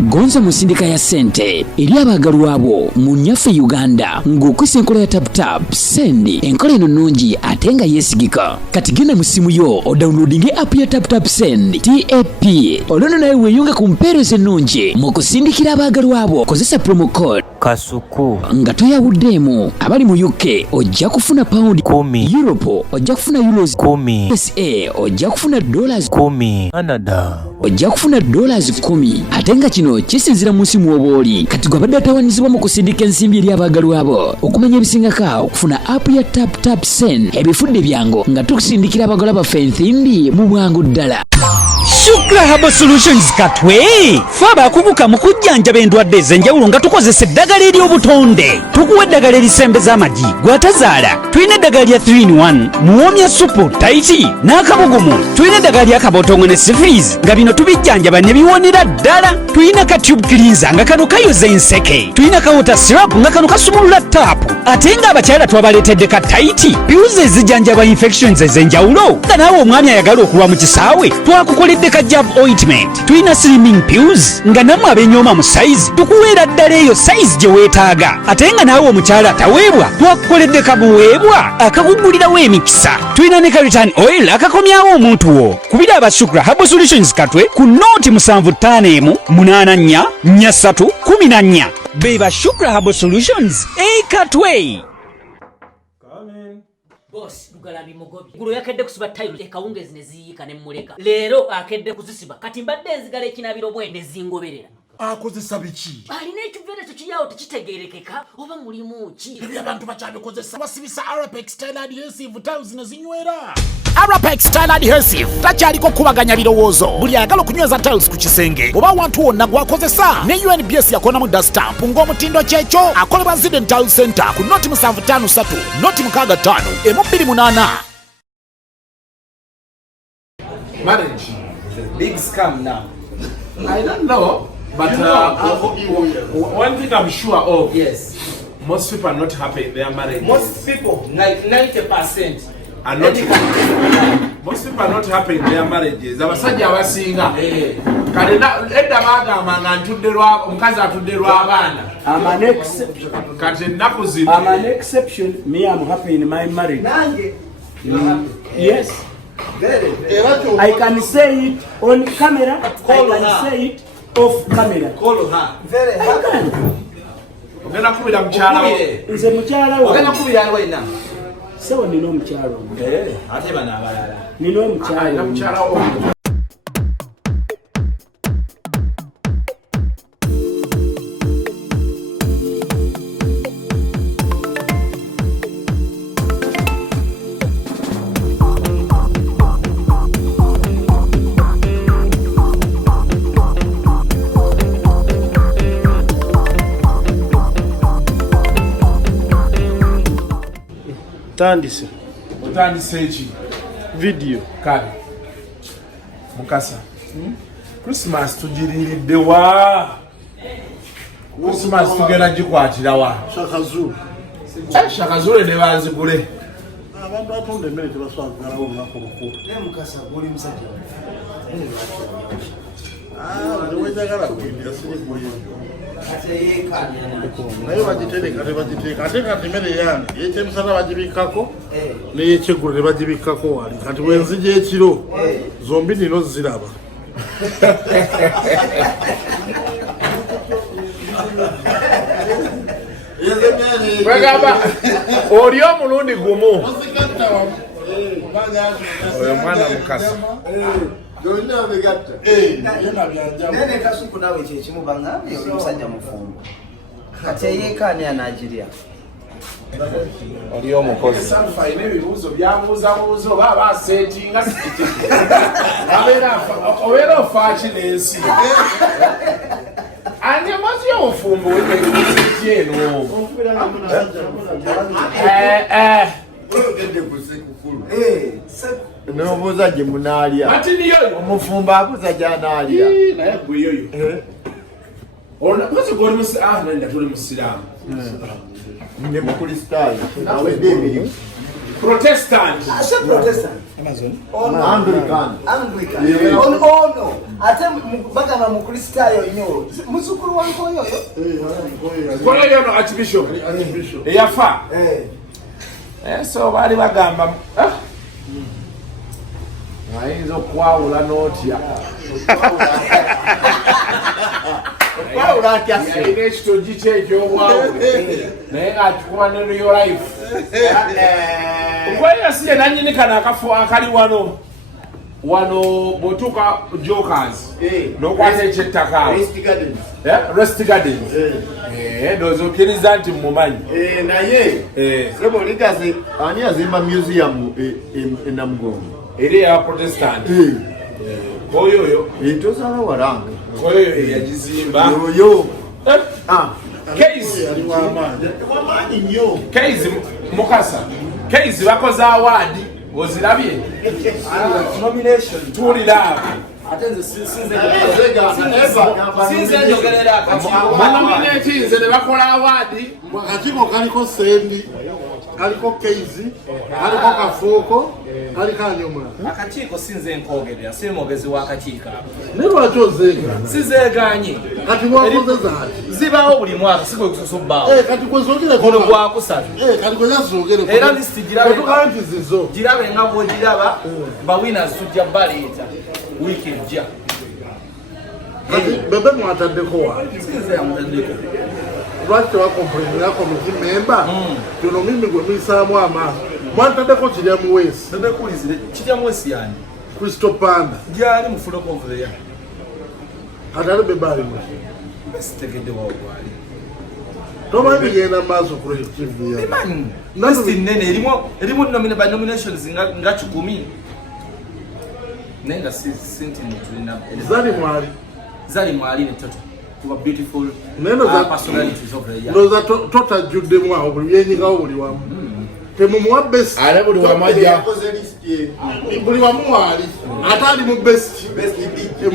gonza musindika ya sente eri abagalwabo mu nnyaffe Uganda ng'okwesa enkola ya tap Sendi enkola eno nnungi ate nga yeesigika. Kati genda mu simu yo odownloadinge app ya tap Sendi TAP olwono nawe weeyunge ku mpeereza ennungi mu kusindikira abagalwabo. Kozesa promo code Kasuku nga toyawuddeemu. Abali mu UK ojja kufuna pound 10, Europe ojja kufuna euros 10, USA ojja kufuna dollars 10, Canada ojja kufuna dollars 10. Ate nga kino kisinzira mu nsi mw'obaoli. Kati gwe abadde atawaanyizibwa mu kusindika ensimbi eri abagalwabo. Okumanya ebisingako okufuna app ya tap Sendi ebifudde byangu nga tukusindikira abagala baffe ensimbi mu bwangu ddala. Shukra Herbal Solutions Katwe faba akubuka mu kujjanjaba endwadde ez'enjawulo nga tukozesa eddagala ery'obutonde. Tukuwa eddagala erisembeza amagi gwatazaala. Tulina eddagala lya 3-in-1 muwoomya supu taiti n'akabugumu. Tulina eddagala lya kabootongo ne syphilis nga bino tubijjanjaba ne biwonera ddala. Tulina ka tube cleanser nga kano kayoza enseke. Tulina ka water syrup nga kano kasumulula taapu. Ate nga abakyala twabaleetedde ka taiti piuzi ezijjanjaba infections ez'enjawulo nga naawe omwami ayagala okulwa mu kisaawe twakukoledde ka jab ointment. Tulina slimming pills nga namwe abenyooma mu size tukuweera ddala eyo size gye weetaaga. Ate nga naawe omukyala ataweebwa twakukoledde kabuweebwa akakugulirawo emikisa. Tulina ne ka return oil akakomyawo omuntu wo. Kubira aba Shukra Herbal Solutions Katwe ku nooti 7584 beba Shukra Herbal Solutions Katwe. Boss Lugalambi Mugobi gulo yakedde kusiba tayiro ekawungezi ne ziyika ne muleka leero akedde kuzisiba kati mbadde enzigala ekinabiro bwe ne zingoberera akozesa biki alina ekivere kyo kiyawo tekitegerekeka oba mulimu ki ebyo abantu bakyabikozesa basibisa Arapex Style Adhesive tiles ne zinywera. Arapex Style Adhesive takyaliko kubaganya birowoozo. Buli ayagala okunyweza tiles ku kisenge oba wantu wonna gwakozesa ne UNBS yakonamu dastamp ng'omutindo kyekyo akolebwa Zidden Tile Center ku noti 753 noti 65 28. Marriage is a big scam now. I don't know, but one thing I'm sure of, Yes. most people are not happy in their marriages. Most people, like 90%, are not. Most people are not happy in their marriages. Abasajja abasinga kale edda bagamba nga ntudderwa omukazi atudderwa abaana. I'm an exception. Kati ennaku zino I'm an exception. Me, I'm happy in my marriage. Yes. I can say it on camera. I can say it off camera. call her. Very happy. ogenda kubira mukyala wo. Nze mukyala wo. Ogenda kubira wena. Sewo nino mukyala wo. Ate bana abalala. Nino mukyala wo. Mukyala wo. Tandise. Otandise ki? Video. Kale. Mukasa. Christmas tugiriridde wa? Christmas tugenda gikwatira wa? Shakazulu. Shakazulu ne banzigule. Abantu atonda emmere tebaswagalawo olunaku lukulu. Ne Mukasa guli musajja. Wejagala kwingira sirikuyo. Naye bagitereka tebagiteeka ate kati emmere yange ekyemisana bagibikako n'eyekyeggulo ne bagibikako wali kati bwenzija ekiro zombi nino ziraba. Bagamba oli omulundi gumu. Oyo mwana Mukasa. Nene Kasuku nawe kyekimu bangambye oli musajja mufumbo. Kati eyekaani anagirya. Oli omukozi. Sanfa ine ebibuuzo byabuuzabuuza oba abaseetinga sikiti. Obeera ofaaki n'ensi. Ani amazi y'obufumbo w'ebibuuzo eno. Ogende kusekukulu. N'obuuza gye munaalya. Ati ni Yoyo. Omufumbo abuuza gy'anaalya. Naye gwe Yoyo. Olinakoze gwe oli musiraamu. Nne mukristaayo. Awedde emirimu. Protestant. I said Protestant. Amazon. Oh no. Anglican. Anglican. Yeah. Oh no. Ate bagamba mu Kristayo nnyo. Muzukulu wa Yoyo. Yoyo no Archbishop. Eyafa. So bali bagamba ayinza okwawula n'otya. Okwawula atya se. Yalina ekitogi kye eky'obwawule naye ng'akikuba ne real life. Okweyasiye nannyini kano akafo akali wano bw'otuuka Jokers n'okwata ekyettaka Rest Gardens. Ndowooza okkiriza nti mmumanyi. Naye sebo ligase ani yazimba museum e Namugongo. Eri ya Protestant. Koyoyo. Tosala waranga. Koyoyo yagizimba. Yoyo. Case. Wamaanyi nnyo. Case Mukasa. Case bakoze award. Ozirabye? Nomination. Tulira. Nominate nze ne bakola award. Akakiiko kaliko Sendi, kaliko Keizi, kaliko Kafuuko, kaliko Anyomula. Akakiiko sinze nkogerera, si mwogezi w'akakiiko ako. Ne lwaki ozeegaanye? Sizeegaanye. Kati mwakoze zaaki? Zibaawo buli mwaka si kwe kususubbaawo. Kati kwe zogereko. Guno gwa kusatu. Kati kwe zogereko. Era lisiti girabe. Otugaa nti zizo. Girabe nga bw'ogiraba, ba winners tujja baleeta wiiki ejja. Kati bebe mwataddeko wa? Sinze yamutaddeko. Lwaki tewakompulinira komiti memba? Tuno mimi gwe muyisaamu amaaso. Mwataddeko kirya muweesi. Bebe kulizire, kirya muweesi yani? Crystal Panda. Gyali mu Full Convoy. Atali bebe alimu. Sitegedde wawo gwali. Tomanyi bigenda maaso ku TV ya. Emanyi. Listi nnene erimu nominations nga 10. Nenga sinti tulina. Zali mwali ne toto. Kuba beautiful personalities of the year. Ndoza totajjuddemu awo buli byenyigawo buli wamu. Temumuwa best. Ale buli wamajja. Buli wamu waali. Ate ali mu best.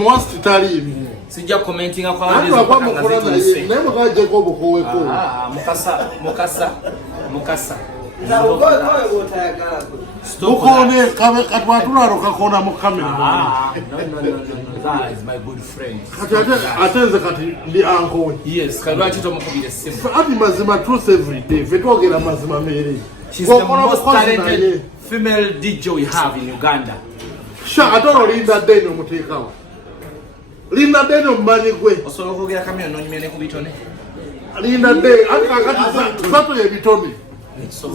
Worst taliimu. Sijja commenting kwa wale kwa mukora naye naye mukaje ko bukuweko. Mukasa. Ukone kabe katwatularo kakona mu kamera. No. That is my good friend. Atenze kati ndi uncle. Yes, kalwachi to mukubire simu. Ati mazima truth every day. Vetogera mazima mere. She's the most talented female DJ we have in Uganda. Sha atoro Linda Deno mutekawa. Linda Deno mmanigwe. Osolo kugera kamera nonyimene ku bitone. Linda Deno akakati sato ye bitone.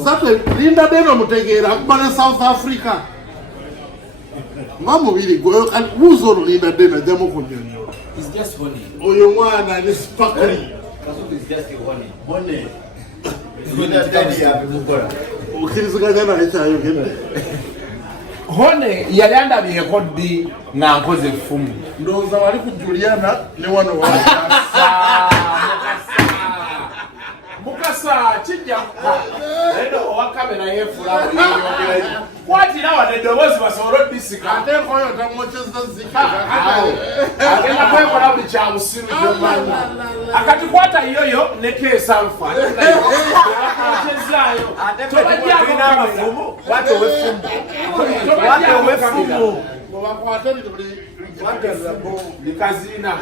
Sato Linda Deno mutegera akubana South Africa. Mamu bili go uzo Linda Deno jamu kunyonyo. It's just honey. Oyo mwana ni sparkly. Kasuku is just honey. Honey. Linda Deno ya bukora. Ukiriziganya na echayo gende. Hone yali andabiyeko ddi nga nkoze effumu. Ndowooza wali ku Juliana ne wano wa Mukasa kijja eno owa kamera yeefula yeyongerayo. Kwatira wadde eddoboozi basobole oddisika. Ate nkoyo tamwokyeza zika. Agenda kwekola buli kya busiru gy'omanyi. Akati kwata Yoyo ne Keesa nfa. Bakokyezaayo. Tobajjako kamera. Wate ow'effumu. Wate ow'effumu. Bakwate Likazina.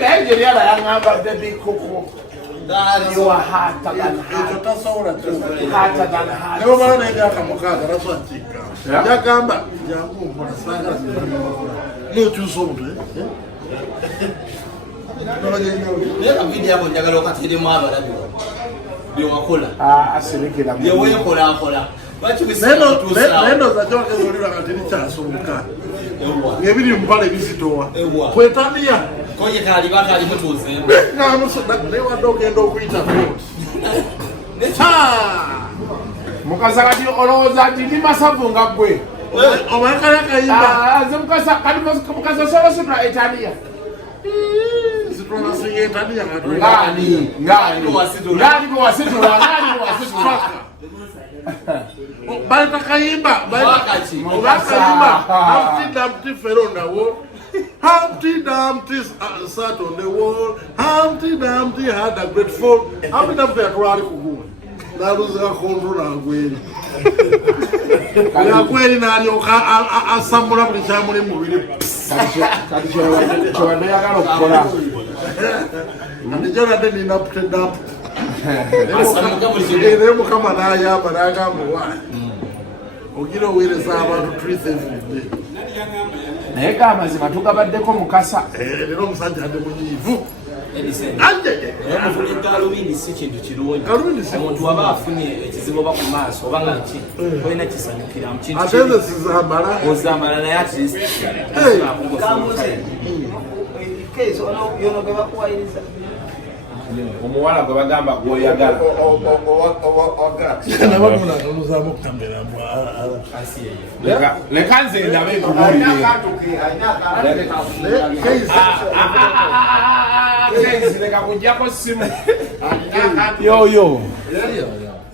Naye gye lyala yaŋŋamba baby kuku. You are hotter than hot. Hotter than hot. Nebo mara na ngaka mukaga raswa chika. Yakamba jangu mbona sanga no chuso mtu. Leka video yako njagala okatire mu abalabi. Byo wakola. Asirikira. Byo wekola. Neno za joke zolira katini kyasumuka. Ngebiri mpale bizitowa. Kwetamiya. Koje kali bakali mutuze. Nga musoda lewa doge ndo kuita vote. Mukasa kati olowooza nti ndi masavu nga ggwe. Omakala kayimba. Nze Mukasa kati Mukasa osobola situla Etaniya. Situla singe Etaniya kati. Ngani bwewasitula. Balta kayimba. Humpty Dumpty fell on the wall. Humpty Dumpty sat on the wall. Humpty Dumpty had a great fall. Humpty Dumpty atwali kuguma. Naluza kontrola ngweli. Ngweli nalyoka asambula buli kyamuli mubiri. Kati kyewande yakala okukola. Ndijana deni na put up. Nemo kama nayamba nagamba wa. Ogira owereza abantu treat every day. Naye kamazima tugabaddeko Mukasa. Lero omusajja ande munyiivu. Ande. Galubindi si kintu kirungi. Omuntu waba afunye ekizibu oba ku maaso oba nga ki. Olina kisanyukira mu kintu. Ateze sizambala. Ozambala naye at least. Kezo ono gwe bakuwayiriza. Omuwala gwe bagamba gw'oyagala. Nabagula noluzamu okutambira mu leka nze ndabe kubuulire. Keezi leka kujjako simu.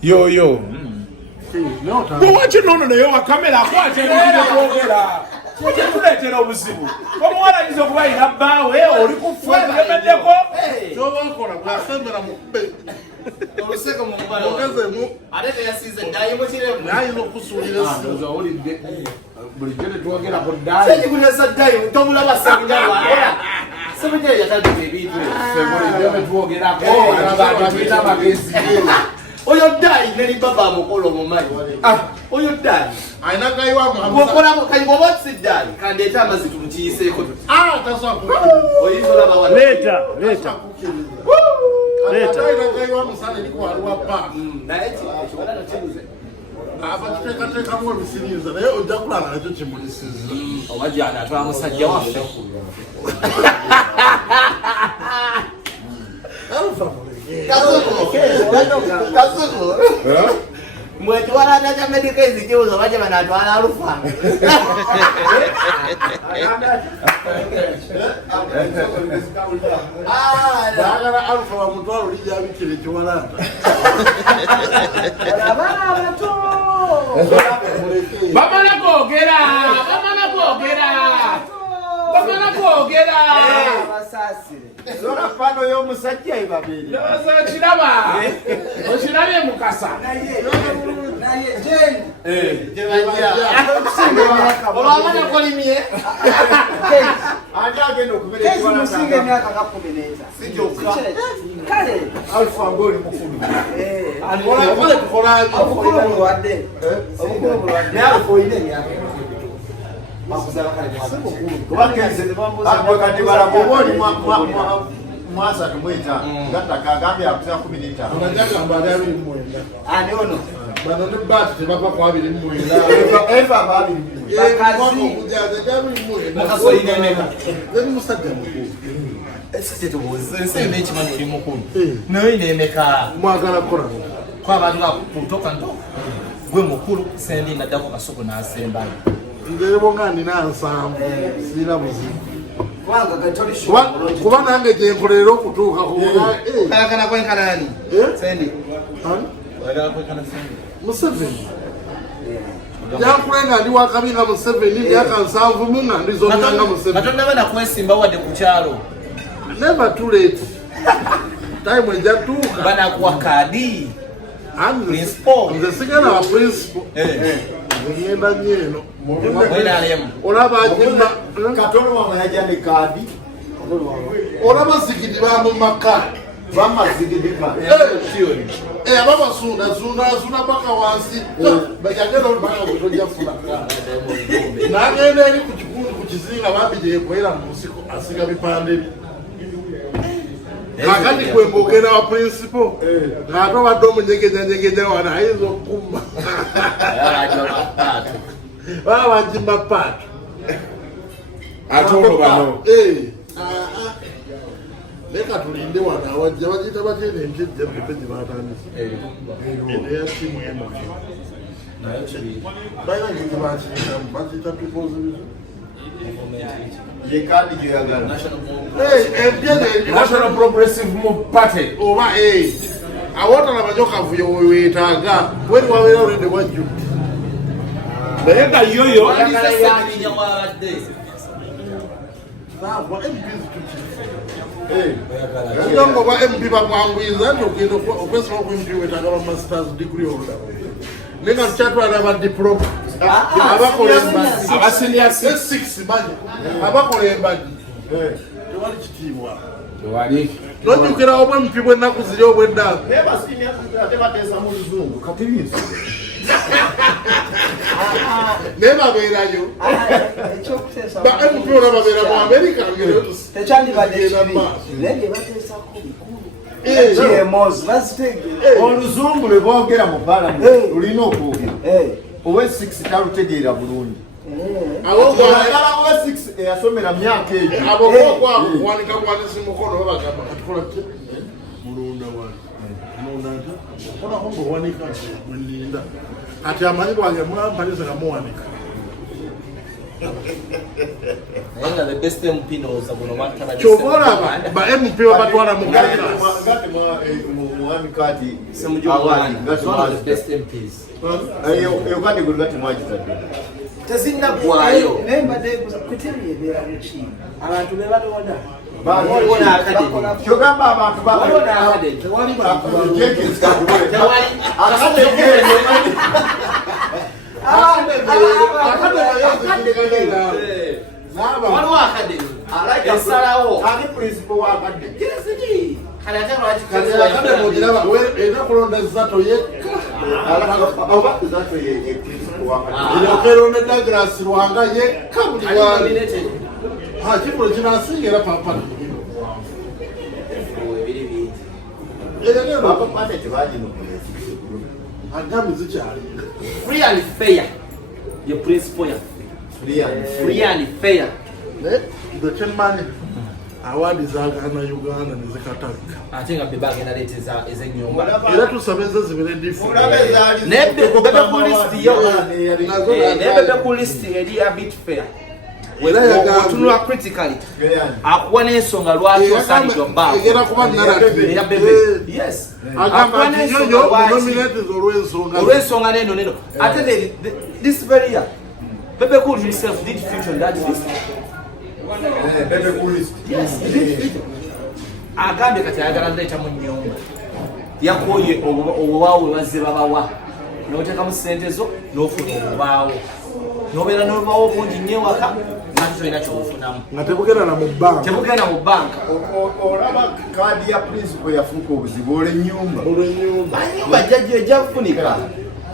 Yoyo. Muwachi nono naye wa kamera akwate ebintu by'okwogera. Tuleetera obuzibu. Omuwala ayinza okuba alina bbaawe oli kufa ebiremeddeko. Ky'oba okola bw'asembera mu kubbe. Oluseko mu mbala. Ogezemu. Ate teyasiize ddayi mu kiremu. N'ayina okusuulira essimu. Owulidde bulijjo tetwogera ku ddayi. Sekikunesa ddayi tomulaba seminyawa. Seminyawa yatadde ebintu. Bulijjo tetwogerako abantu tulina amagezi. Oyo ddayi neri baba amukolo mumanyi. Oyo ddayi. Ayina gayiwa mu Bw'okolamu kanyiboba si ddayi kandeeta amazzi tumukiyiseeko tuti. tasobola Oyinza olaba wano. Leeta. ayina gayiwa musana eri kwaliwa bba. Naye ekiwalano kibuze. Abakiteekateekamu ebisiriiza naye ojja kulaba nakyo kimulisiza. Oba gyana atwala musajja waffe. Kasuku. Mwetwala kya medicals kibuzo baje banatwala alufa. Baagala alufa bamutwala olijja abikira ekiwalaata. Bamala kwogera. Zora pano y'omusajja babiri. Okirabye Mukasa. Olwamanya kolimye. Ate agenda okubeera ekiwalaata. Musinga emyaka nga 14. Sijoka. Kale. Alfa ng'oli mukulu. Olakole tukolaki? Obukulu bulwadde. Obukulu bulwadde. Naye alfa olina emyaka. Mwasa tumwita gataka agambye akuza 15. Unajagamba ali 29. Ani ono? Bano ne bat tebava ku 29. Eva babiri. Bakazi. Mukasa olina emeka. Nze musajja mukulu. Ese tubuze nse n'ekimanyi oli mukulu. Naye olina emeka. Mwagala kukola. Kwa abantu bakutoka nto. Gwe mukulu Sendi naddako Kasuku n'asembayo. Nze bonga nina nsanvu. Sira buzibu. Wanga Kuba nange gye nkolera okutuuka ku Kayagala kwenkana nani? Sendi. Kayagala kwenkana Sendi. Museveni. Jankulenga ndi wakabinga Museveni myaka 7 nga ndi zomanga Museveni. Katonda bana kwesimba wadde ku kyalo. Never too late. Time ejja tuuka. Bana kuwa kadi. Principal. Nze sigala wa principal. Ngenda nyeno. Olaba ajimba. Katono wange yajja ne kaadi. Olaba zigidi ba mu maka. Bamazigidi ka. Ababa suna baka wansi. Bajagenda olubaka kutojja funa. Nagenda eri ku kikundi ku kizinga babije ekwera mu nsiko asiga bipande. Kakati kwembogera wa principal. Ngato badde omunyegenya wana ayinza okumba. Baba jimba pato. Atolo bano. Leka tulinde wana wajja bagita batene njejja pepeji batandise. Ede ya timu yemo. Baina ngi bagita people's Ye kaadi gye yagala. National Progressive Party. Oba awota na majoka vuyo wetaaga. Weri wabeera olinde wajju. Naye nga Yoyo Sani nyawadde. What MPs to Kigongo ba MP bakwanguiza nti ogenda okwesoma ku MP wetagala masters degree holder. Nenga chatwala ba diploma. Abakola embagi. Abasenior 6 manje. Abakola embagi. Tewali kitiibwa. Tewali. Nojjukira obwe MP bwennaku ziri obweddaako. Neba senior ate bateesa mu luzungu kati binsi. Neba beerayo. Ba MP olaba babeera mu America ngero. Tekyandibadde kibi. Naye bateesako bikulu. GMOs bazitege. Oluzungu lwe boogera mu parliament lulina okwogera. Owe 6 talutegeera bulungi. Ayagala owe 6 eyasomera myaka egyo. Abo kuwanika kwanisi mukono babagamba katukola ki? Mulonda wali. Mulonda nta. Kola hongo wanika mweninda. Ati amanyi bwange mwampaliza kamuwanika. Nga the best MP knows abono matala. Chobola ba MP wabatwala mu Uganda. Ngati mwami kati awali ngati the best MPs. Yo kandi ngati mwajitadde. Tezinda bwayo. Nembadde kutemye beera muki. Abantu be balonda. Bawona akademi. Kyogamba abantu balonda akademi. Tewali bantu Jenkins kakuwe. Tewali akademi. Waliwo akademi. Esalawo. Ani principal wa akademi. Kirisiki. Kale ate lwaki akademi ogiraba era kulonda zato yekka. Oba zato ye principal wa akademi. Ino keronda Douglas Rwanga yekka buli wali. Kifulo kinasinga era papa. Papa pate tebagino. Agami zikyali. Free and fair. Your principal ya. Free and fair. The chairman awadi zagana Uganda nezikatabika. Ate nga beba agenda leeteza ez'ennyumba. Era tusabeze zibere different. Nebbe ku list yo. Nebbe ku list eri a bit fair. Otunula critically. Akuwa n'ensonga lwaki osaanidde obbaawo. Egera kuba narrative. Yes. Agamba nti Yoyo nominated olw'ensonga. Olw'ensonga neno. Ate this very year, Bebe Cool himself did feature on that list. Bebe Cool list. Yes, he did feature. Agambye kati ayagala ndeeta mu nnyumba. Yakoye obubaawo bwe bazze babawa. N'oteekamu ssente zo n'ofuna obubaawo. N'obeera n'obubaawo bungi nnyo ewaka. Nati tolina kyobufunamu. Nga tebugenda na mu bbanka. Tebugenda mu bbanka. Olaba kaadi ya principal yafuuka obuzibu olw'ennyumba. Ennyumba ejja kufunika.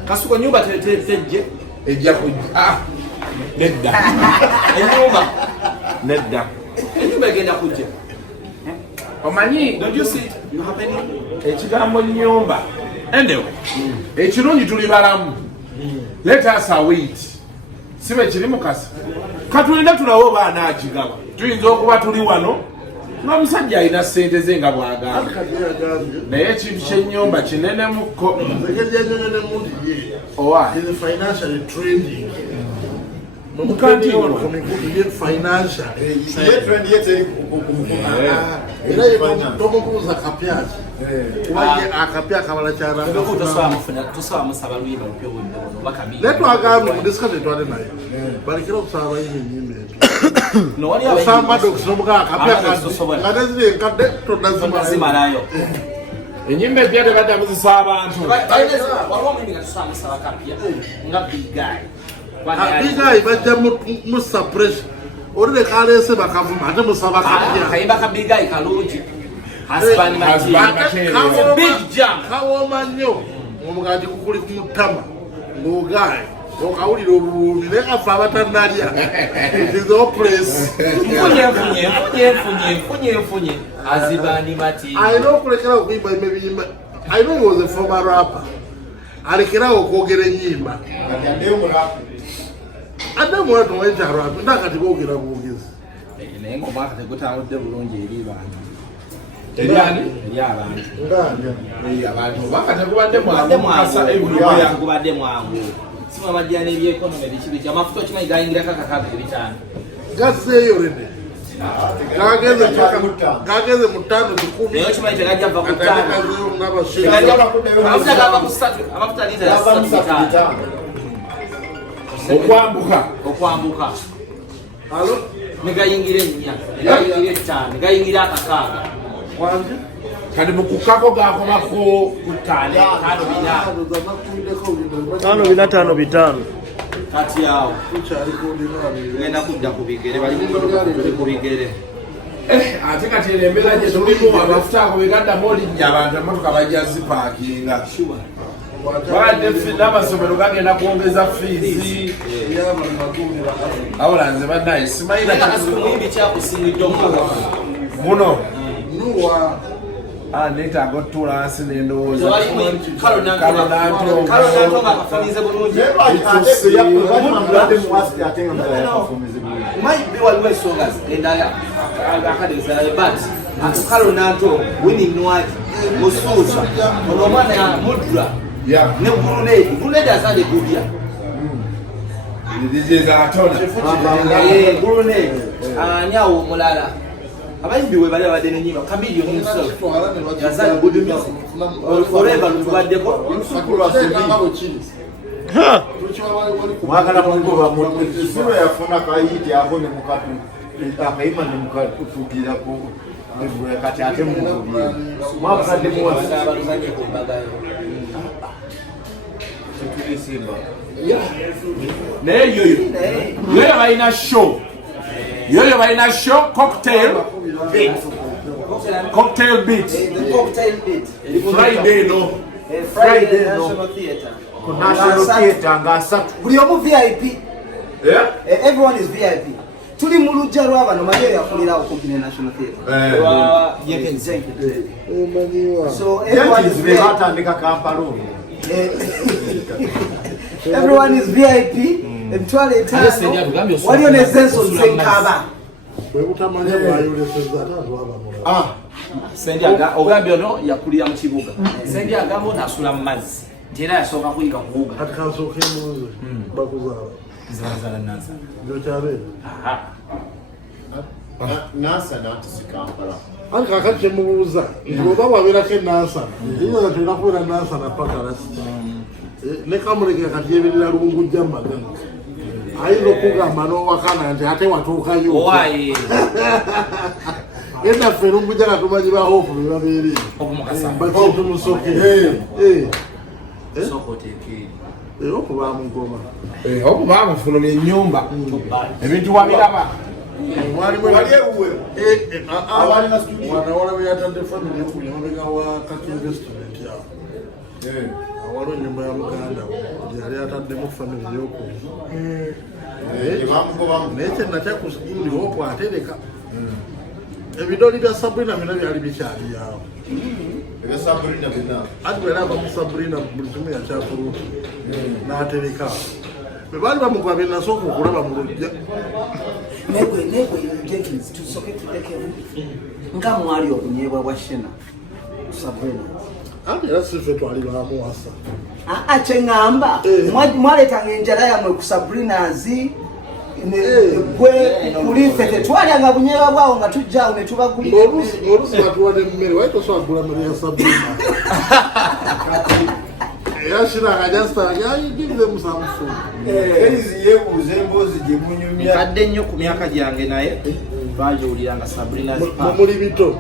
Kasuku ennyumba tejje. Ejja kujja. Nedda. Ennyumba. Nedda. Ennyumba egenda kujja. Omanyi, Don't you see it? You happening? ekigambo nnyumba. Anyway, ekirungi tuli balamu. Let us await. Sibe kiri Mukasa. Katulina tulawo baana akigaba. Tuyinza okuba tuli wano nga musajja alina ssente ze nga bw'agamba. Naye ekintu ky'ennyumba kinene mukko. Owa. Financially trending. Mukantiibwa. Financial. Trend yete Era tomubuuza kapyaki. Kubaye akapya kabala kyala. Tusaba musaba luyimba lupya obudde buno oba kabiri. Letwagambye mu discussion twali nayo. Balikira okusaba ennyimba ebi. No wali Osamba dogs nomuga akapya Sosobola. kandi ziri enkadde todazimalayo. zimalayo. Ennyimba empya tebadde muzisa abantu. Waliwo omuyimbi nga tusaba musaba kapya nga big guy. Bigayi bajja mu suppression. Olire kaleese bakavuma ate musaba kapya. Kayimba ka big guy kalungi. Husband material. Big jump. Kawooma nnyo omugati kukuli ku mutama ng'ogaye okawulira obuwuumi naye kaffe abatannalya it is hopeless. Mfunye. Husband material. Alina okulekerawo okuyimba emibimba. I know he was a former rapper. Alekerawo okwogera ennyimba. Ate omwana tomanyikyalo ate ndakati boogera bwogezi. Naye ng'omwaka tegutambudde bulungi eri bantu. Eri ani? Eri abantu. Abantu baka tegubadde Kubadde Mukasa mwangu. Kubadde mwangu. Simu amajjana ebyekonomi ebikibi. Amafuta okimanyi gayingirako akakaaga ebitaano. Gasseeyo rene. Gageze mu ttaano kikumi. Naye okimanyi tegajja va ku ttaano. Atandikazeeyo ng'abashe. Amafuta gava ku ssatu. Amafuta liita ya ssatu. okwambuka. Okwambuka. Alo? negayingira ennya negayingira ettaano negayingira akakaaga wange kati mukukako gakomako kutane tano bina tano bitano kati awo ngenda kudda ku bigere bali ku bigere ate kati embeera gye tulimu amafuta ago begaddamu olinnya abantu emotoka bajja zipaakinga wadde n'amasomero gagenda kwongeza fiizi awula nze bannaye simayinakasumuyimbi kyakusingidde omukaka muno nuwa neetaaga otuula hansi n'endowooza kalonantobakafunize bulungi maybe waliwo ensonga endala akadezalayo but kalonanto wininwaki musuusa ono omwana mudra ne gurunedi asande gudya gurunedi anyawo omulala abayimbi we bali abadde nenyimba kamiliyoni himself yazali good music forever lutubaddeko mwagala mungoba musiro yafuna kayiti abo ne mukatu akayima ne mukatugira ko ebule kati ate mukubye mwakadde muwasa abaluzanye ku mbaga naye yoyo balina show cocktail beat Friday no ku National Theatre ngasatu buli omu VIP. Everyone is VIP. Tuli mu lujja lw'abano mayo yakulira okumpi ne National Theatre. Jenkins. So everyone is VIP. batandika kampalo Everyone is VIP. Emtwale etano. Waliyo ne senso nsenkaba. Webutamanya bayoleseza atazwaba mulala. Sendi ogambye ono yakulira mu kibuga. Sendi agamba nasula mu mazzi. Era yasooka kuyiga kuwuga. Kati kansooka emuze bakuzaala. Zaala nansa. Gyokyabeera. nasa natisi kampala Anti kakati kyemubuuza oba wabeerako enansa eyinza tulina kubeera nansa napaka lasita ne kamuleke kati yeberera lungujja mumagana ayinza okugamba n'owakana nti ate watuukayo Owaaye. Edaffe lungujja nga tumanyi bahoofu be babeerere bakintumusoke okuba mugoma okuba mufulumya ennyumba ebintu wabiraba wanawala beyatadde family ekumi amabega wa kati investment yawo awaliwo ennyumba ya muganda yali ataddemu family eyokumi naye kyenakyakundi hopu atereka ebidoli bya Sabrina byonna byali bikyali yawo ati bwera ava mu Sabrina buli kimu yakyafuluuti n'atereka bwe baali bamukuba bye nasooka okulaba mu lujja Negwe Jenkins tusoke tutekewo. Nga mwali okunyeebwa bwa Shena. Sabrina. anti era sife twali bamuwasa Kyeŋŋamba mwaleetanga enjala yammwe ku Sabrinazi gwe kuli ffe tetwalyanga bunyeebwa bwawo nga tujjaawo ne tubagulira olusi batuwa nemmere waye tosobola kugula mmere ya Sabrina era Shina give them some food. yebuuza emboozi gye munyumya kadde nnyo ku myaka gyange naye bagiwuliranga Sabrina muli bito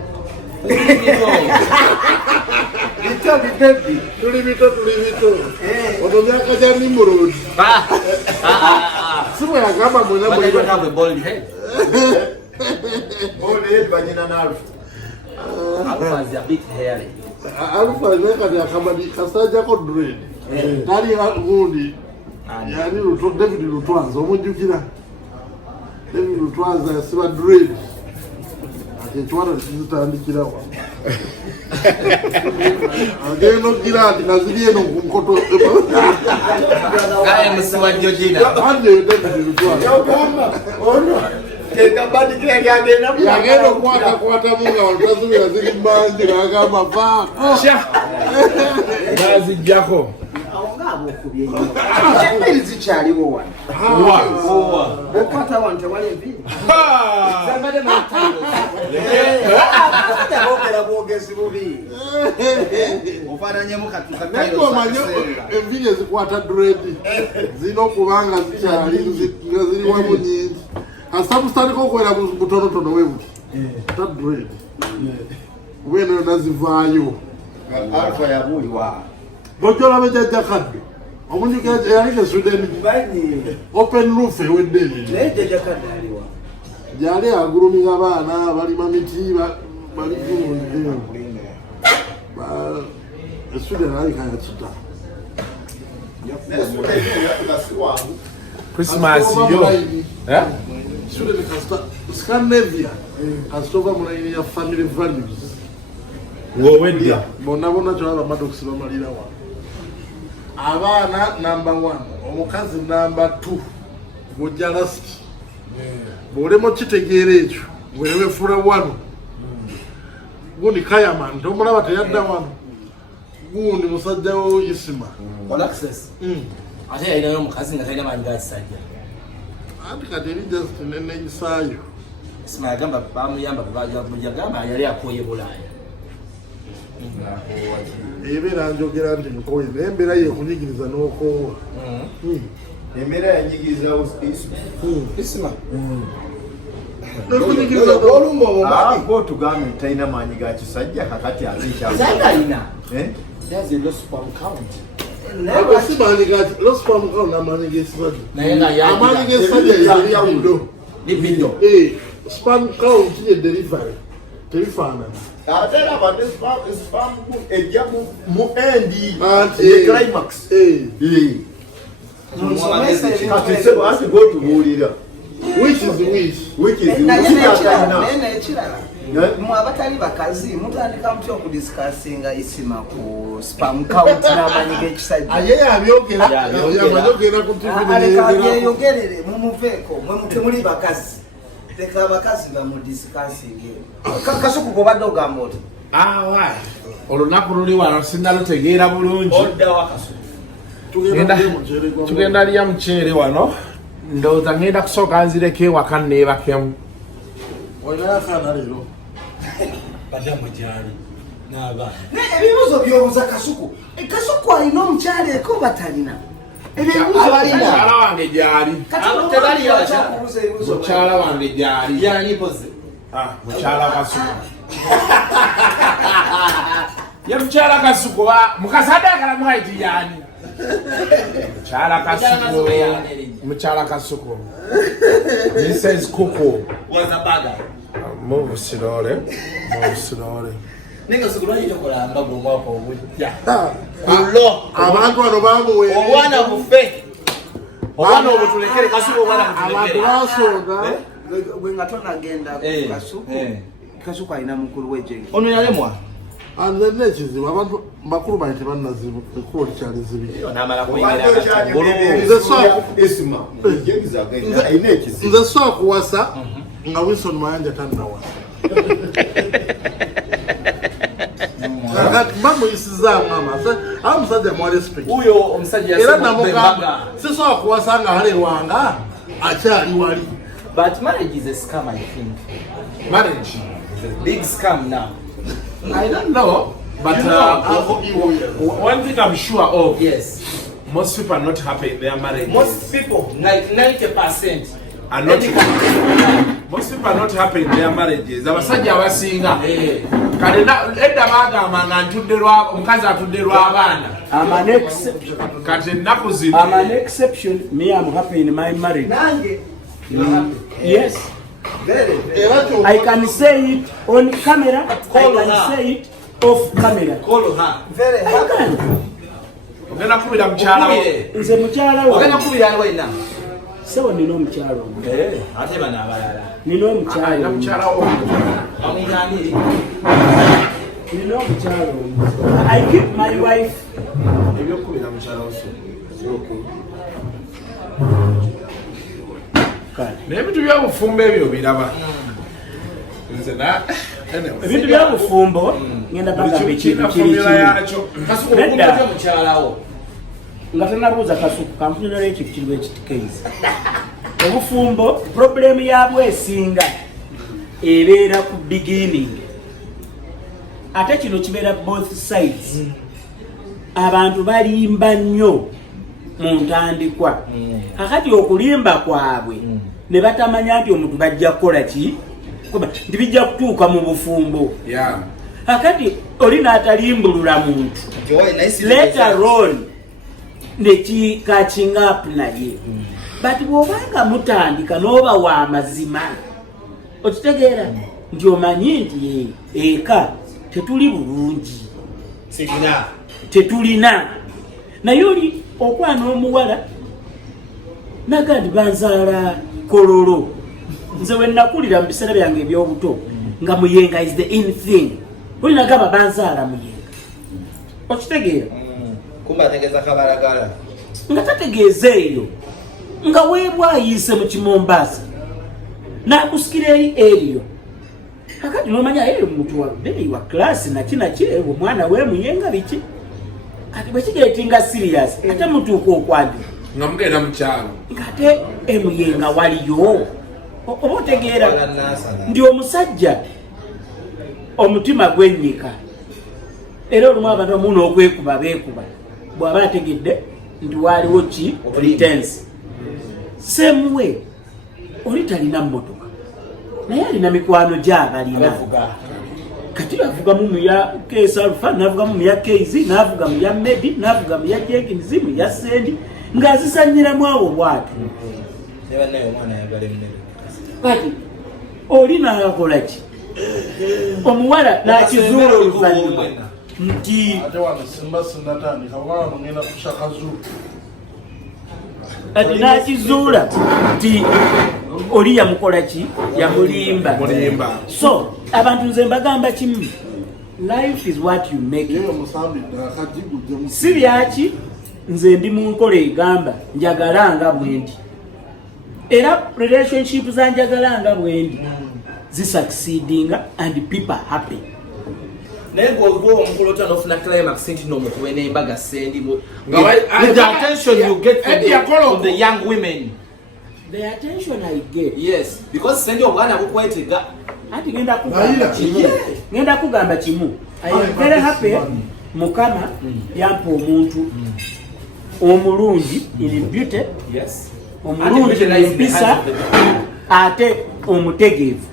tuli bito ono myaka gya Nimrod si bwe yagamba mwena banyina Alfa naye kati akamadi kasajjako dread tali gundi yani David Lutwanza omujjukira David Lutwanza yasiba dread ati ekiwano kizitandikirawa agenda okugira nti nga ziri eno ku nkoto kale musiba Georgina andi eyo David Lutwanza yagenda okwatakwatamu nga walutazubira ziri mangi nagamba vaako bazijjako Emmere zikyaliwo wano. Okwata wano tewali enviiri. Bwogezi bubi. ofaananyemu naye omanye enviiri ezikwata dread zirina okuba nga zikyali nga ziri wamu nyingi asabustani kokwera butonotono webu tadred wena nazivayo alfa ya buli wa bojola bejaja kadde omunyuka yalike Sweden open roof wedde Jaja kadde aliwa jali agurumira abaana bali mamiti bali Sweden alika yachita Christmas yo Sweden Scandinavia kasitoka mulaini ya family values ngowedya bona kyala madoksi bamalira wa abaana number 1 omukazi number 2 bojalasti bolemo kitegeere ekyo werewe fura 1 gundi kayaman tomulaba teyadda wano gundi musajja wo Isima on access ate yalinayo omukazi nga talina maanyi gakisajja anti kati eri just nenenyisaayo Isima yagamba bamuyamba bajagamba yali akoye Bulaaya ebeera njogera nti nkoye naye embeera yekunyigiriza n'okoowa embeera yanyigiriza Isima olumba obo tugambe talina maanyi ga kisajja kakati alina amaanyi gesajja yawulo spam count ye delivery tebifaanana ate abadde spam ejja mu endi ye climax kati sebo asi gotubuulira which is ekirala mu abatali bakazi mutandika mutya okudiscussinga Isima ku spam count n'amanyi g'ekisajja aye yabyogera ku yeyogerere mumuveeko mwe mutemuli bakazi leka abakazi bamudiscussinge Kasuku gobadde ogamba oti olunaku luli wano sinnalutegeera bulungi tugenda lya muceere wano ndowooza ngenda kusooka nzireko ewaka neebakemu oyakana leero badamu gyali n'abaana ebibuuzo by'obuuza Kasuku alina omukyala eko batalina ebibuuzo alina mukyala wange gyali mukyala wange gyali yanipoze mukyala Kasuku ye mukyala Kasuku Mukasa adagala mwaiti yani mukyala Kasuku Mrs. Kuku was a bagger move slowly nigga sukulu yito kolamba gw'omwaka obujja abantu bano bamuwe obwana bufe obwana obutulekere Kasuku obwana butulekere abantu basonga bwe nga tonagenda Kasuku alina mukulu we Jenkins ono yalemwa anze nekizibu abantu bakulu bali tebannazibu ekkubo likyali zibi nze so akuwasa nga Wilson Mayanja tannawasa bamuyisizaamu amasa awo omusajja mwa respect era namugamba sisobola kuwasa nga halewanga akyali wali but marriage is a scam. I think marriage is a big scam now. I don't know, but one thing I'm sure of, yes, most people are not happy in their marriage. Most people, like 90%, are not. Most people are not happy in their marriages. Abasajja abasinga kalina edda bagamba nga ntudderwa omukazi atudderwa abaana. I'm an exception. Kati ennaku zino I'm an exception. Me, I'm happy in my marriage. Yes. I can say it on camera. I can say it off camera. Call her. Very happy. ogenda kubira mukyala wo. Nze mukyala wo. Ogenda kubira wena. Sebo nino mukyala wo. Ate bana abalala. Nino mukyala wo. Mukyala wo. Amigani. Nino mukyala wo. I keep my wife. Ebyo kubira mukyala wo. N'ebintu by'obufumbo ebyo biraba. Ebintu by'obufumbo ngenda bagamba ekintu kiri Kasuku okumanya mukyala wo. Nga tanabuuza Kasuku kamfunira ekintu kiri ekitikeezi. Obufumbo problem yabwo esinga ebeera ku beginning. Ate kino kibeera both sides. Abantu balimba nnyo mu ntandikwa. Kakati okulimba kwabwe ne batamanya nti omuntu bajja kukola ki ndibijja kutuuka mu bufumbo akati oli n'atalimbulula muntu later on nekikaching up naye but bw'obanga mutandika n'oba wa mazima okitegeera nti omanyi nti eka tetuli bulungi tetulina naye oli okwana omuwala nagandi banzaala kololo nze we nakulira mu biseera byange ebyobuto nga muyenga is the in thing oli nagamba banzaala muyenga okitegeera kumba ategeeza kabalagala nga tategeeza eyo nga weebwayise mu Kimombasa nakusikira eri eriyo akati nomanya eyo muntu wa klasi nakinaki omwana weemuyenga biki kati bwekigeetinga serious ate mutuuka okwandi nga mugenda mu kyalo ngate emuyenga waliyo oba otegeera ndi omusajja omutima gwennyika era olumu abantu amu n'okwekuba beekuba bw'aba ategedde nti waaliwo ki pretense semuwe oli talina mmotoka naye alina mikwano gy'abalina kati avuga mu ya Alpha navuga mu ya KZ navuga mu ya Eddy navuga mu ya Jenkins mu ya Sendi ng'azisanyiramu awo bwatu kati oli n'akola ki omuwala n'akizuula oluvannyuma nti ati n'akizuula nti oli yamukola ki yamulimba so abantu nze mbagamba kimu life is what you make it si byaki nze ndi mu nkola egamba njagalanga bwendi era relationship zanjagalanga bwendi zisucceedinga and people happy naye gwo omukulu otya n'ofuna climax nti n'omukuba n'embaga Sendi with the attention you get from the young women. The attention I get, yes, because Sendi obwana bukwetega ati ngenda kugamba kimu I am very happy Mukama yampa omuntu omulungi in beauty, yes, omulungi mpisa ate omutegeevu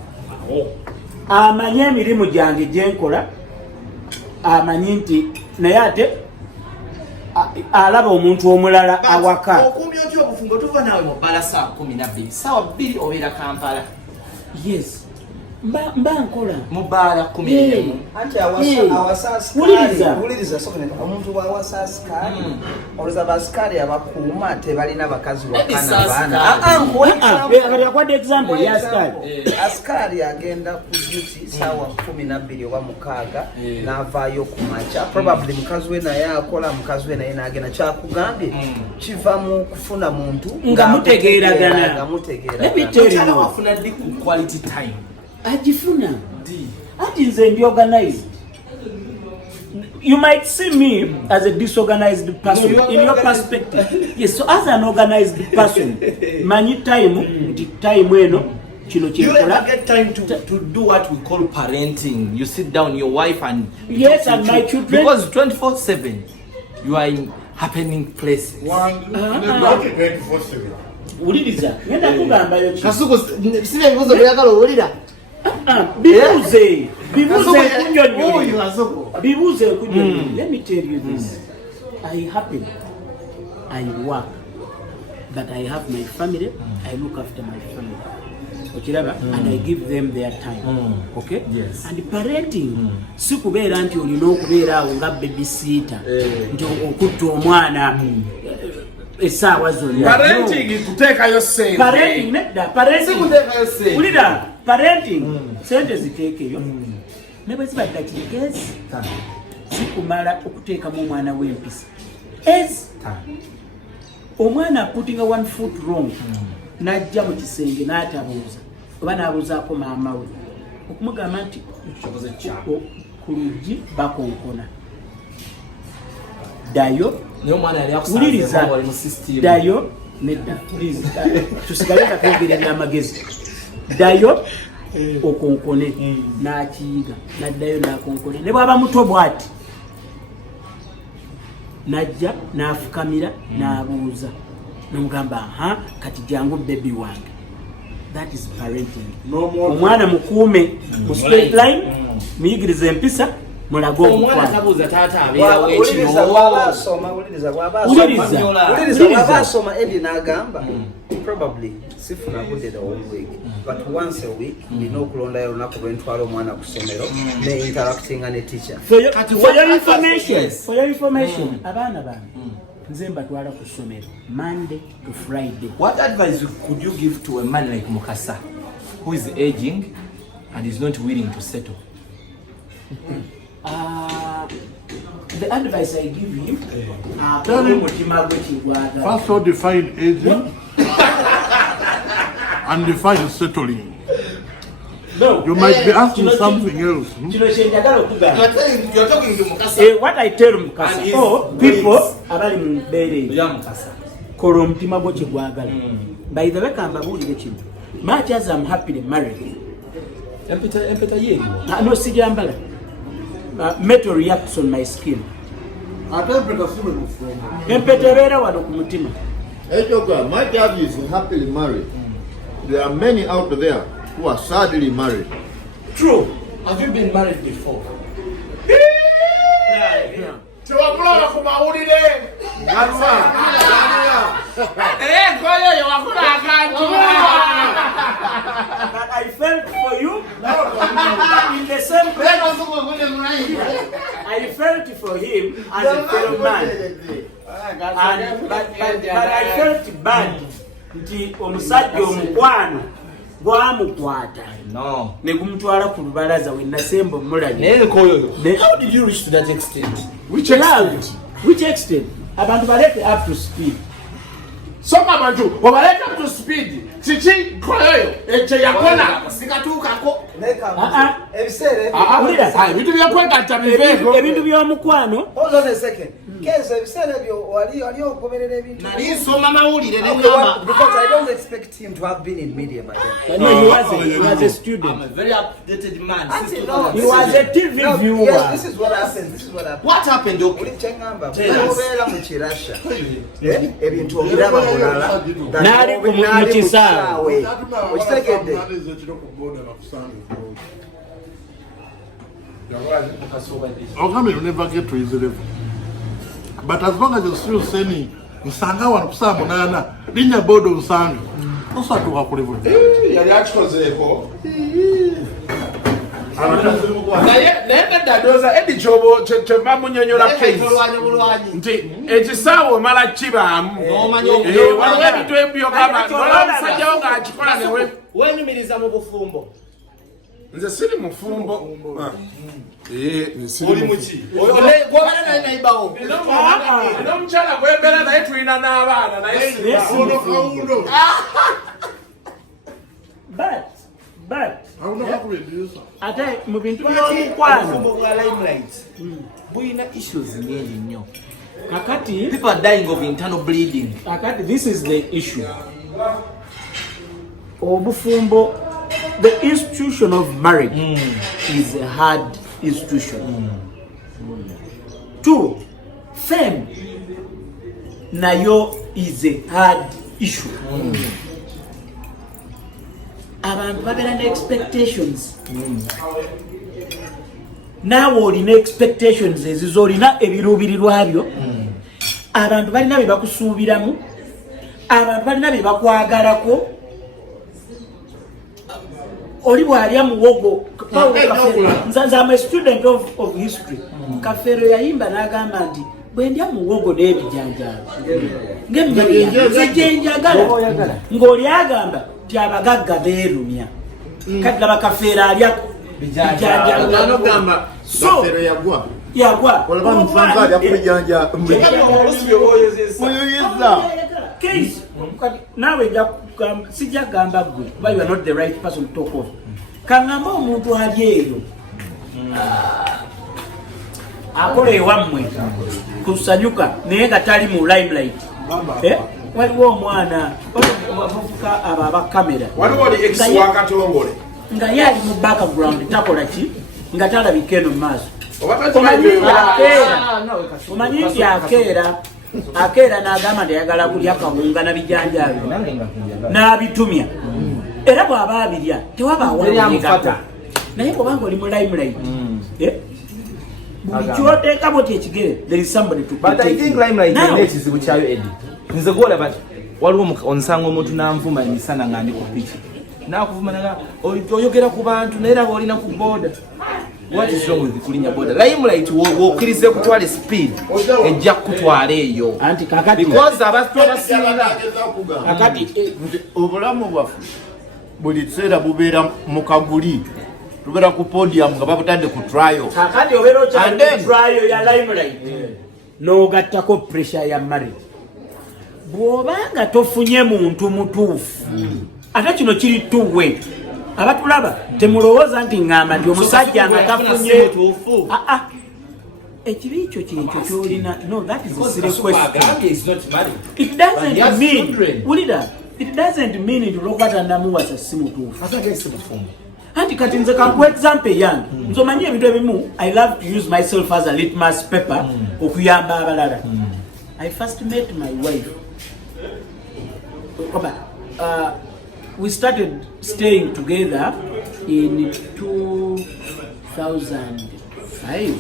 amanye emirimu gyange gyenkola amanyi nti naye ate alaba omuntu omulala awaka okumbi otyo obufumbo tuva nawe mu bbala saa 12 saawa 2 obeera Kampala. Yes, mba nkola mu bbala 11 anti awuliriza sokeneta omuntu wawasa asikali oluza basikali abakuuma tebalina bakazi wakana baana akwadde example ya asikali agenda ku duty saawa 12 oba 6 n'avaayo ku macha probably mukazi we naye akola mukazi we naye n'agenda kyakugambye kiva mu kufuna muntu nga mutegeeragana wafuna ddi ku quality time ajifuna ati nze ndi organized. You might see me as a disorganized person in your perspective. Yes, so as an organized person, many time eno kino you never get time to do what we call parenting. You sit down your wife and yes, and my children, because 24/7 you are in happening places. 24/7 uliriza ngenda kugamba yo Kasuku sine bibuzo byagala olira bibuze kunyonyo. Let me tell you this. I happen, I work, but I have my family. I look after my family. And I give them their time. Okay? Yes. And parenting, si kubeera nti olina okubeera awo nga babysitter nti okutta omwana essaawa zonna. Parenting kuteekayo ssente. Parenting nedda. Parenting sente ziteekeyo ne bwe ziba dakiika zikumala okuteekamu omwana w'empisa omwana puttinga 1 foot wrong n'ajja mu kisenge n'atabuuza oba n'abuuzaako maama we okumugamba nti ku luggi bakonkona dayo wuliriza dayo nedda tusigale nga twogera ebyamagezi dayo okonkone n'akiyiga n'addayo n'akonkone ne bw'aba muto bw'ati n'ajja n'afukamira n'abuuza n'omugamba kati jangu bebi wange That is parenting. Omwana mukuume mu straight line, muyigirize empisa, mulago omwana tabuuza taata abeerawo uliriza wabasoma Eddy n'agamba probably sifuna budde the whole week but once a week nina okulondayo olunaku lwentwala omwana ku ssomero ne interactinga ne teacher. For your information, abaana bange nze mbatwala ku ssomero Monday to Friday. What advice could you give to a man like Mukasa who is aging and is not willing to settle? The advice I give him, tell him first of all, define aging and define settling. No, you might be asking something else. You're talking to Mukasa. What I tell Mukasa, people abali mu bere kolo mutima gwo kigwagala. By the way, kambabuulire kino. Much as I'm happily married. Empeta yeri. No, sijambala. Metal reacts on my skin. Empeterera wano ku mutima. My dad is happily married. There are many out there who are sadly married. True. Have you been married before? Tewakula kumawulire. Koyo yewakula akantu. I felt for you. In the same way. I felt for him as a fellow man. But I felt bad. Nti omusajja omukwano gwamukwata ne kumutwala ku lubalaza we nasembo mulanye. How did you reach to that extent? Which extent? Abantu balete up to speed. Soma abantu obalete up to speed. Chichi koyo eche yakona sikatuukako. Ebintu byakwega tabiveko. Ebintu by'omukwano. Hold on a second. Kenzo ebiseera byo wali ogoberera ebintu. Nali nsoma mawulire ne because I don't expect him to have been in media by then. No, he was a student. I'm a very updated man. He was a TV viewer. Yes, this is what happened. What happened? Obeera mu kirasha. Ebintu obiraba bulala. Nali mu kisaawe. Okitegedde. Ogami will never get to his level. But as long as you're still saying Nsanga wano kusaa munana linya bodo Nsanga osa tuwa kulevo yali akikozeeko naye dadoza Eddy kyobo kyemba munyonyola case nti ekisaawe omala kibaamu waliwo ebintu ebyogamba nola omusajjawo ng'akikola newe wenyumiriza mu bufumbo. Nze siri mufumbo. Oli muki? Gwobera naye nayibawo. Ino mukyala gwembera naye tulina n'abaana naye kaundo. But ate mu bintu by'omukwano buyina issues nyingi nnyo. Kakati people are dying of internal bleeding. Kakati this is the issue. Obufumbo, the institution of marriage is a hard institution. 2, fame nayo is a hard issue. Abantu babera ne expectations. Nawe olina expectations ezizo olina ebiruubirirwa byo. Abantu balina bye bakusuubiramu. Abantu balina bye bakwagalako. Oli bwalya muwogo nze I'm a student of history. Kafero yayimba n'agamba nti bwe ndya muwogo n'ebijanjaalo ng'ebijanjaalo ng'oli agamba nti abagagga beerumya kati laba Kafero alya bijanjaalo Kafero yagwa olaba musanza alya kubijanjaalo case nawe sijja gamba gwe kuba you are not the right person to talk of. Kangamba omuntu ali eyo akola ewammwe kusanyuka naye nga tali mu limelight. Waliwo omwana bavuka abo abakamera waliwo oli ex wa Katongole nga yali mu background takola ki nga talabika eno mu maaso. Omanyi nti akeera n'agamba nti ayagala kulya kawunga na bijanjaalo n'abitumya era bw'aba abirya tewabaawo amugatta naye kubanga oli mu limelight buli kyoteeka bwoti ekigere there is somebody to but I think limelight ekizibu kyayo Eddy nze gwolaba waliwo onsanga omuntu n'anvuma emisana nga ndi ku piki n'akuvuma naga oyogera ku bantu naye era olina ku boda. What is wrong with kulinya boda? Limelight wokkirize kutwala speed ejja kutwala eyo anti kakati because abasinga kakati obulamu bwaffe buli kiseera bubeera mu kaguli tubeera ku podium nga bakutadde ku trial kakati obeera okyali trial ya limelight n'ogattako pressure ya marriage bw'obanga tofunye muntu mutuufu ate kino kiri tuwe abatulaba temulowooza nti ngamba nti omusajja nga tafunye ekibi ekyo kyekyo kyolina no that is a serious question. It doesn't mean ulida it doesn't mean nti olwokuba namuwasa si mutuufu anti kati nze kanku example yange nze omanyi ebintu ebimu I love to use myself as a litmus paper okuyamba abalala. I first met my wife we started staying together in 2005. I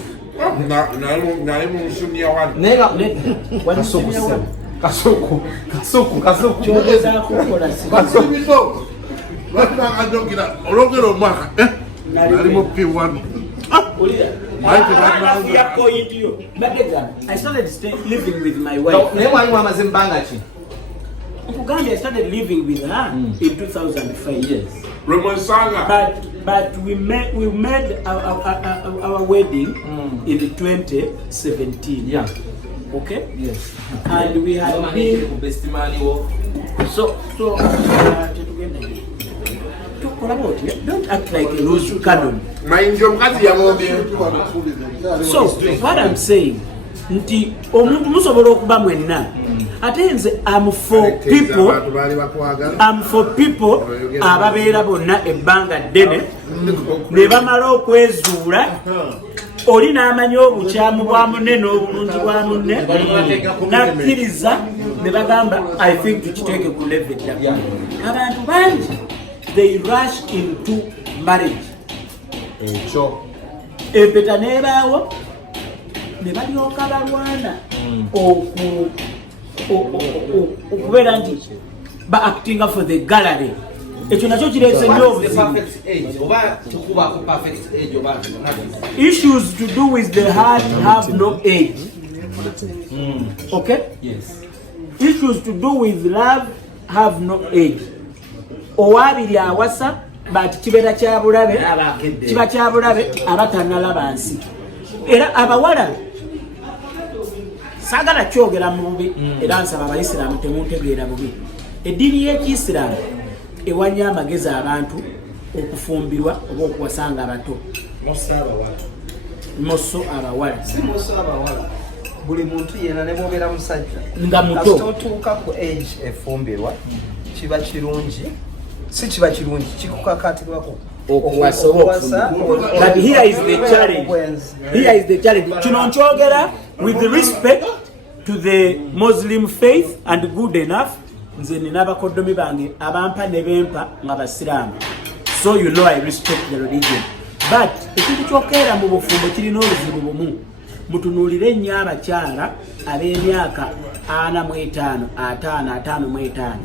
started living with my wife. I started living with her in 2005. Yes. But we made our wedding in 2017. Yeah. Okay. Yes. And we had been don't act like a loose cannon. So what I'm saying, nti omuntu musobola okuba mwenna ate nze am for people ababeera bonna ebbanga ddene ne bamala okwezuula oli n'amanya obukyamu bwa munne n'obulungi bwa munne nakkiriza ne bagamba I think tukiteeke ku level eddala. Abantu bangi they rush into marriage empeta n'ebaawo ne balyoka balwana okubeera nti ba-actinga for the gallery. Ekyo nakyo kireese nnyo obuzibu. Issues to do with the heart have no age. Okay? Yes. Issues to do with love have no age. Owabiri awasa but kibeera kya bulabe kiba kya bulabe abatanalaba nsi. Era abawala sagala kyogera mu bubi era nsaba abayisiraamu temutegeera bubi. Eddiini y'Ekiyisiraamu ewanya amagezi abantu okufumbirwa oba okuwasanga abato. Mosso abawala. Si mosso abawala. Buli muntu yena ne bwobeera musajja nga muto kasitotuuka ku age efumbirwa kiba kirungi si kiba kirungi kikukakatirwako okuwasa. But here is the challenge. Here is the challenge. Kino nkyogera with the respect to the Muslim faith and good enough. Nze nina abakoddomi bange abampa ne bempa nga basiraamu. So you know I respect the religion. But ekintu kyokeera mu bufumbo kirina obuzibu bumu. Mutunuulire nnyo abakyala ab'emyaka 45, 55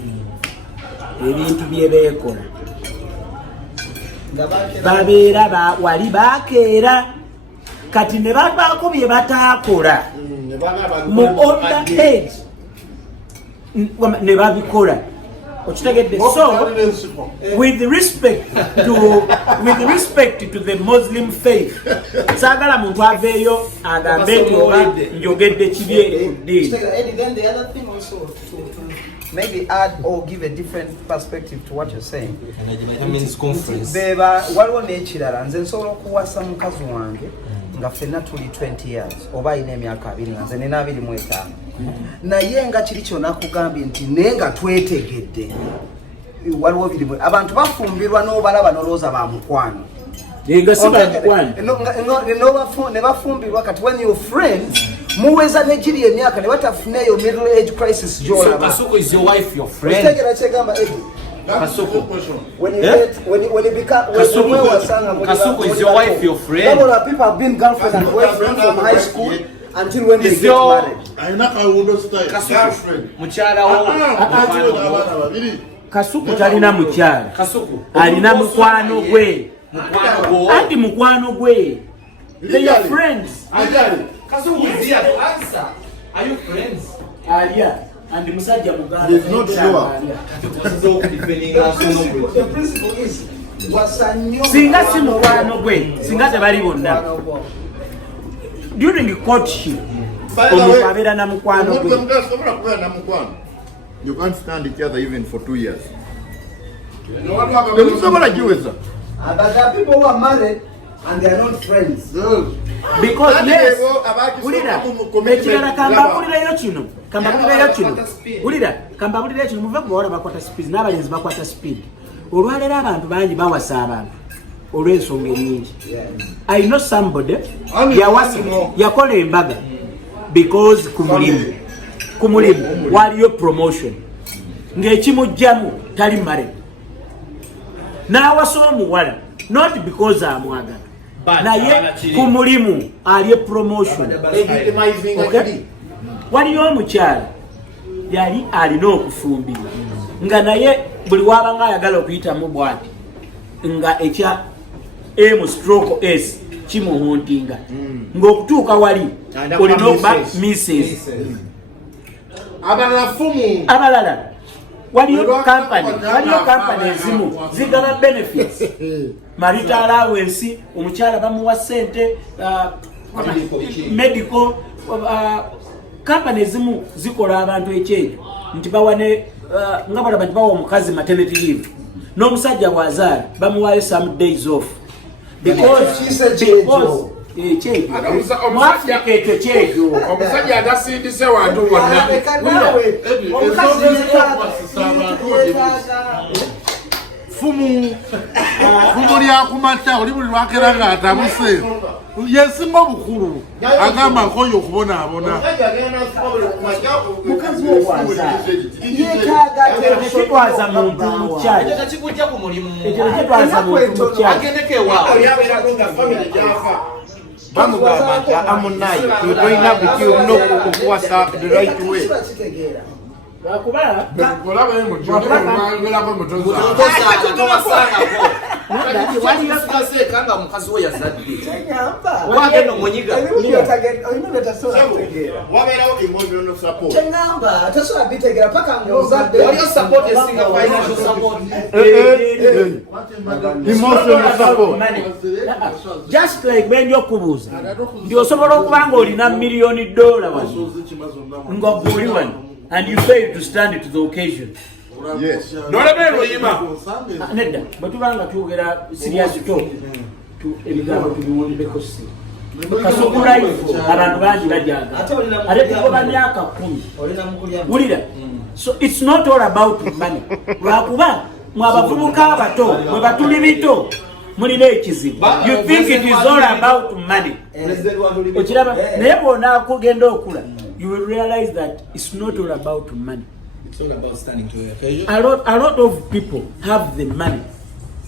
ebintu bye beekola babeera wali bakeera kati ne babaako bye bataakola mu older age ne babikola okitegedde. So with respect to the Muslim faith saagala muntu aveeyo agambe nti oba njogedde kibi eri ku ddiini. Then the other thing also to maybe add or give a different perspective to what you're saying. Beba waliwo n'ekirala nze nsobola okuwasa mukazi wange nga ffenna tuli 20 years oba ayina emyaka 2 nga nze nina 25 naye nga kiri kyonna akugambye nti naye nga twetegedde waliwo birimu abantu bafumbirwa n'obalaba n'olowooza ba mukwano ne bafumbirwa kati when your friends muweza negiri emyaka ne batafuneyo middle age crisis gyolaba. Kasuku is your wife, your friend. Kitegera kyegamba Eddy Kasuku. When you get, when you become, Kasuku is your wife, your friend. A lot of people have been girlfriend and boyfriend from high school until when they get married. Kasuku talina mukyala. Alina mukwano gwe. Andi mukwano gwe. They are friends. Kasuku is here to answer. Are you friends? Yeah. And musajja muganda. He's not sure. The principle is singa si mukwano gwe, singa tebali bonna. During the courtship, omuntu abeera na mukwano gwe. You can't stand each other even for 2 years. But there are people who are married and they are not friends. Because yes, ulira ekirala kambabulirayo kino ulira kambabulirayo kino muve kubawala bakwata speed n'abalenzi bakwata speed olwaleero abantu bangi bawasa abantu olw'ensonga ennyingi. I know somebody yakola embaga because ku mulimu waliyo promotion ng'ekimujjamu tali married n'awasa omuwala not because amwagala naye ku mulimu ali promotion. Waliyo omukyala yali alina okufumbirwa nga naye buli wabanga ayagala okuyitamu bwati nga ekya M/S kimuhuntinga ng'okutuuka wali olina okuba Mrs. abalala waliyo kampani ezimu zigaba benefits marital allowance, omukyala bamuwa sente, medical company ezimu zikola abantu ekyejo nti bawane nga bala bantu bawa omukazi maternity leave n'omusajja bw'azaala bamuwayo some days off omusajja agasindise wantu wonna fumu lyakumata oli buli lwakera ng'atamuse yesinga obukulu agamba nkoyo okubonaabona tekitwaza muntu mukyali tekikujja ku mulimu tekitwaza muntu mukyali agendeko ewaabwe bamugamba nti amunayi tolina buti olina okuwasa the right way. mukazi we yazadde wabeerawo emotional support. Emotional support. Just like benjo kubuuza ndio osobola okuba nga olina $1 million ng'oguli wano and you fail to stand to the occasion. Yes. Nolabero yima. Nedda batubanga tuogera serious talk to ebigambo tubiwulireko si. Kasuku live abantu bangi bajaga. Ate tukola myaka 10. Wulira. So it's not all about money. Lwakuba mwabavubuka abato mwe batuli bito mulina ekizibu. You think it is all about money. Okiraba naye bw'ona kugenda okula you will realize that it's not all about money. It's all about standing to the occasion. A lot of people have the money.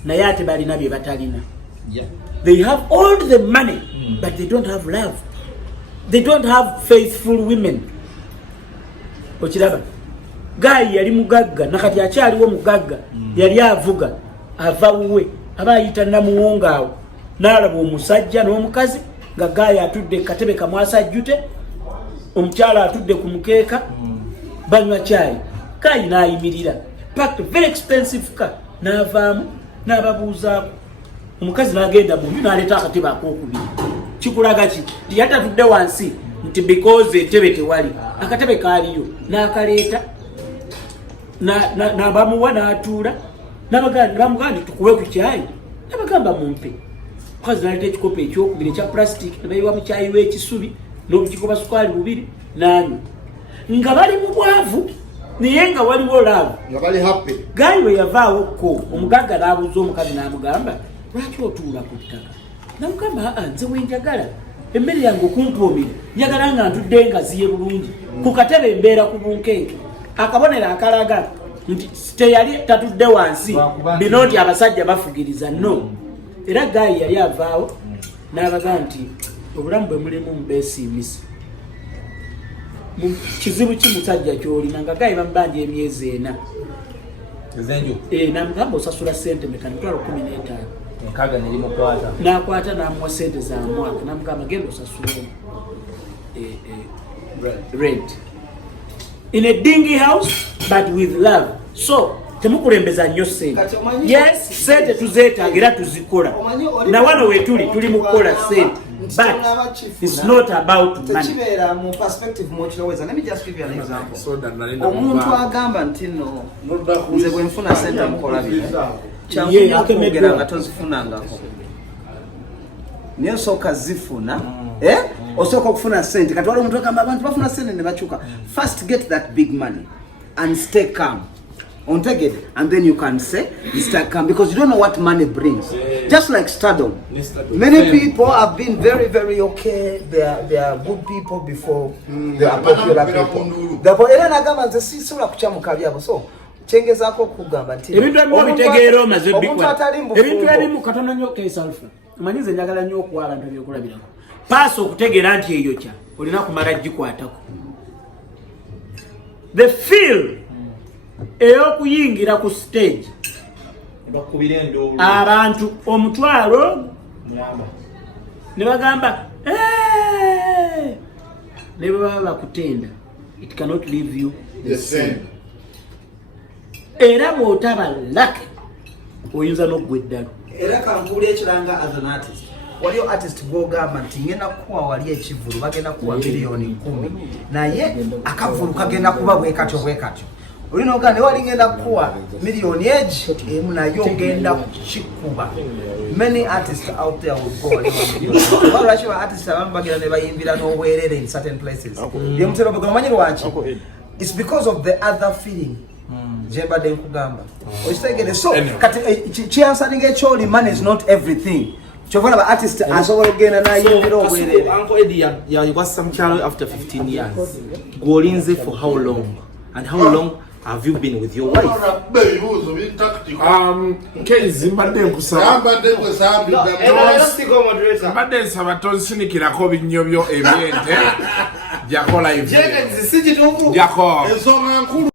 Naye ate balina bye batalina. Yeah. They have all the money, but they don't have love. They don't have faithful women. Okiraba Guy yali mugagga nakati akyaliwo mugagga yali avuga ava wuwe abayita namuwonga awo n'alaba omusajja n'omukazi nga Guy atudde katebe kamwasajjute omukyala atudde ku mukeeka banywa chai Guy n'ayimirira packed very expensive car n'avaamu n'ababuuzaako omukazi n'agenda munju n'aleeta akatebe ak'okubiri kikulaga ki nti yatatudde wansi nti because entebe tewali akatebe kaaliyo n'akaleeta n'abamuwa n'atuula n'abamugamba nti tukuwe ku cyayi n'abagamba mumpe omukazi n'aleeta ekikopo ekyokubiri ekya plastic n'abayiwa mu cyayi w'ekisubi n'obukikoba sukaali bubiri n'anywa nga bali mu bwavu naye nga waliwo laavu nga bali happy. Guy bwe yavaawokko omugagga n'abuuza omukazi n'amugamba lwaki otuula ku ttaka n'amugamba nze wenjagala emmere yange okumpoomera njagala nga ntudde nga ziye bulungi ku katebe embeera ku bunkenke akabonero akalaga nti teyali tatudde wansi bino nti abasajja bafugiriza no era gayi yali avaawo n'abaga nti obulamu bwe mulimu mubeesiimisa kizibu ki musajja kyolina nga gayi bamubanja emyezi 4 namugamba osasula sente meka mitwalo 15 n'akwata n'amuwa sente za mwaka namugamba genda osasule rent in a dingy house but with love. So temukulembeza nnyo sente. Yes, sente tuzeetaaga era tuzikola na wano tuli mukola sente, but it's not about money. Tekibeera mu perspective mwokirowooza. Let me just give you an example. Omuntu agamba nti no nze bwe nfuna sente mukola bino kyanfunya okwogera nga tozifunangako naye osooka zifuna osooka okufuna sente kati waliwo omuntu agamba abantu bafuna sente ne bakyuka. First get that big money and stay calm. Onteged, and then you can say stay calm because you don't know what money brings. Just like stardom. Many people have been very, very okay. They are good people before they are popular people. Therefore, era nagamba nze sisula kuchamuka byabo. So chengezaako kugamba nti ebintu ebitegeero maze bikwa ebintu ebimu katono nnyo kaisalfa manyize njagala nnyo okwala ntabyo kulabirako paso okutegeera nti eyo kya olina kumala gikwatako the feel ey'okuyingira ku stage abantu omutwalo ne bagamba ne baba bakutenda it cannot leave you the same. Era bw'otaba lucky oyinza n'oggweddalo. Era kankuula ekiranga as an artist. Waliyo artist gw'ogamba nti ngenda kuwa wali ekivulu bagenda kuwa miliyoni 10 naye akavulu kagenda kuba bwe katyo. Olina ogamba ne wali ngenda kuwa miliyoni emu naye ogenda kukikuba. Many artists out there will go lwaki artists abamu bagenda ne bayimbira n'obwerere in certain places. Byemutera omanyi lwaki? It's because of the other feeling. Jemba de nkugamba. Okitegere so kati kyansalinga ekyoli money is not everything. Chovala ba artist asobola ogenda nayimbira obwerere. Uncle Eddy you got some child after 15 years. Golinze for how long? And how long have you been with your wife? Mbadde nsaba tonsinikirako binyobyo ebyente jakola Jenkins si kituufu. Jako. Ensonga nkulu.